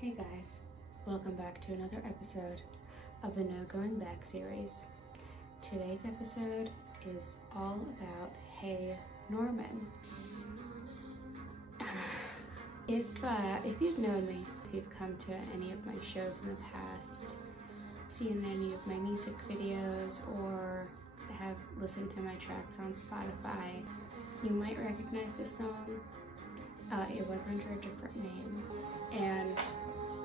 Hey guys, welcome back to another episode of the No Going Back series. Today's episode is all about Hey Norman. If you've known me, if you've come to any of my shows in the past, seen any of my music videos, or have listened to my tracks on Spotify, you might recognize this song. It was under a different name. And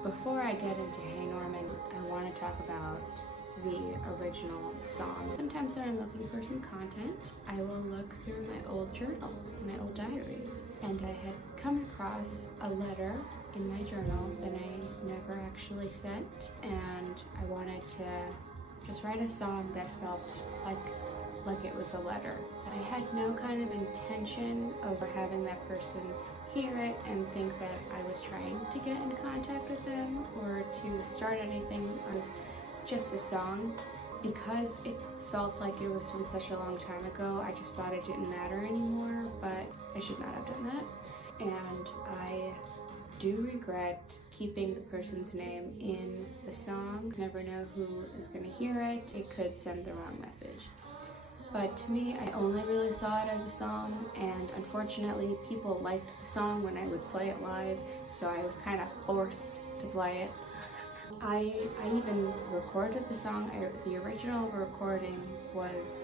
before I get into Hey Norman, I want to talk about the original song. Sometimes when I'm looking for some content, I will look through my old journals, my old diaries, and I had come across a letter in my journal that I never actually sent, and I wanted to just write a song that felt like it was a letter. I had no kind of intention of having that person hear it and think that I was trying to get in contact with them or to start anything. It was just a song. Because it felt like it was from such a long time ago, I just thought it didn't matter anymore, but I should not have done that. And I do regret keeping the person's name in the song. You never know who is going to hear it. It could send the wrong message. But to me, I only really saw it as a song, and unfortunately people liked the song when I would play it live, so I was kind of forced to play it. I even recorded the song. The original recording was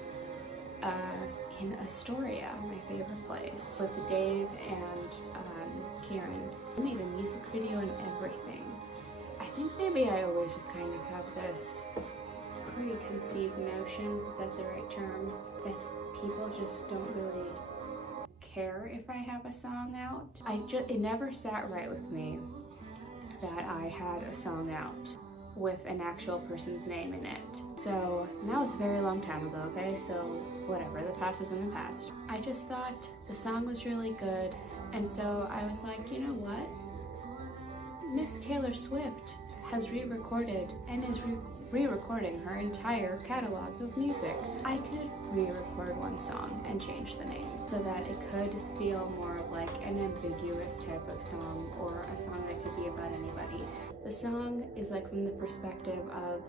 in Astoria, my favorite place, with Dave and Karen. I made a music video and everything. I think maybe I always just kind of have this preconceived notion, is that the right term, that people just don't really care if I have a song out. It never sat right with me that I had a song out with an actual person's name in it. So that was a very long time ago, okay? So whatever, the past is in the past. I just thought the song was really good, and so I was like, you know what? Miss Taylor Swift has re-recorded and is re-recording her entire catalog of music. I could re-record one song and change the name so that it could feel more like an ambiguous type of song, or a song that could be about anybody. The song is like from the perspective of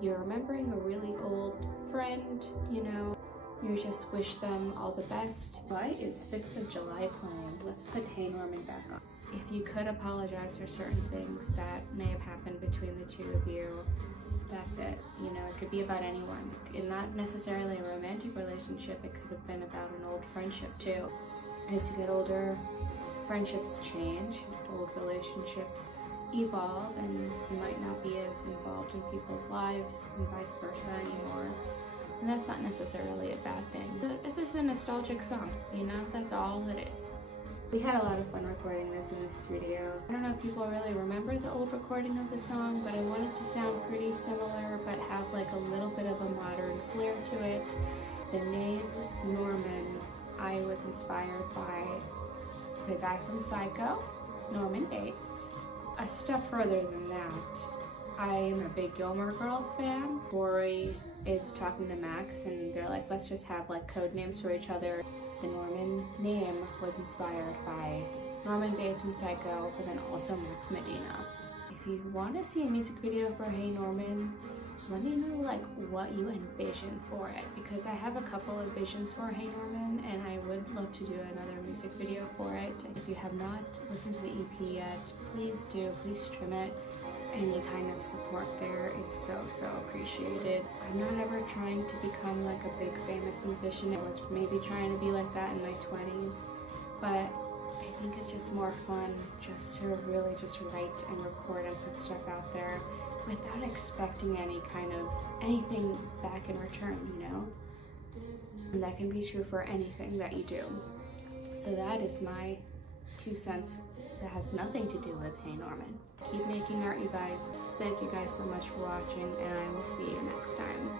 you're remembering a really old friend, you know, you just wish them all the best. Why is 6th of July playing? Let's put Hey Norman back on. If you could apologize for certain things that may have happened between the two of you, that's it. You know, it could be about anyone. And not necessarily a romantic relationship, it could have been about an old friendship too. As you get older, friendships change, old relationships evolve, and you might not be as involved in people's lives and vice versa anymore. And that's not necessarily a bad thing. It's just a nostalgic song, you know, that's all it is. We had a lot of fun recording this in the studio. I don't know if people really remember the old recording of the song, but I wanted to sound pretty similar, but have like a little bit of a modern flair to it. The name Norman, I was inspired by the guy from Psycho, Norman Bates. A step further than that, I am a big Gilmore Girls fan. Rory is talking to Max and they're like, let's just have like code names for each other. The Norman name was inspired by Norman Bates from Psycho, but then also Max Medina. If you want to see a music video for Hey Norman, let me know like what you envision for it, because I have a couple of visions for Hey Norman and I would love to do another music video for it. If you have not listened to the EP yet, please do, please stream it. Any kind of support there is so appreciated. I'm not ever trying to become like a big famous musician. I was maybe trying to be like that in my 20s, but I think it's just more fun just to really just write and record and put stuff out there without expecting anything back in return, you know? And that can be true for anything that you do. So that is my 2 cents. That has nothing to do with Hey Norman. Keep making art, you guys. Thank you guys so much for watching, and I will see you next time.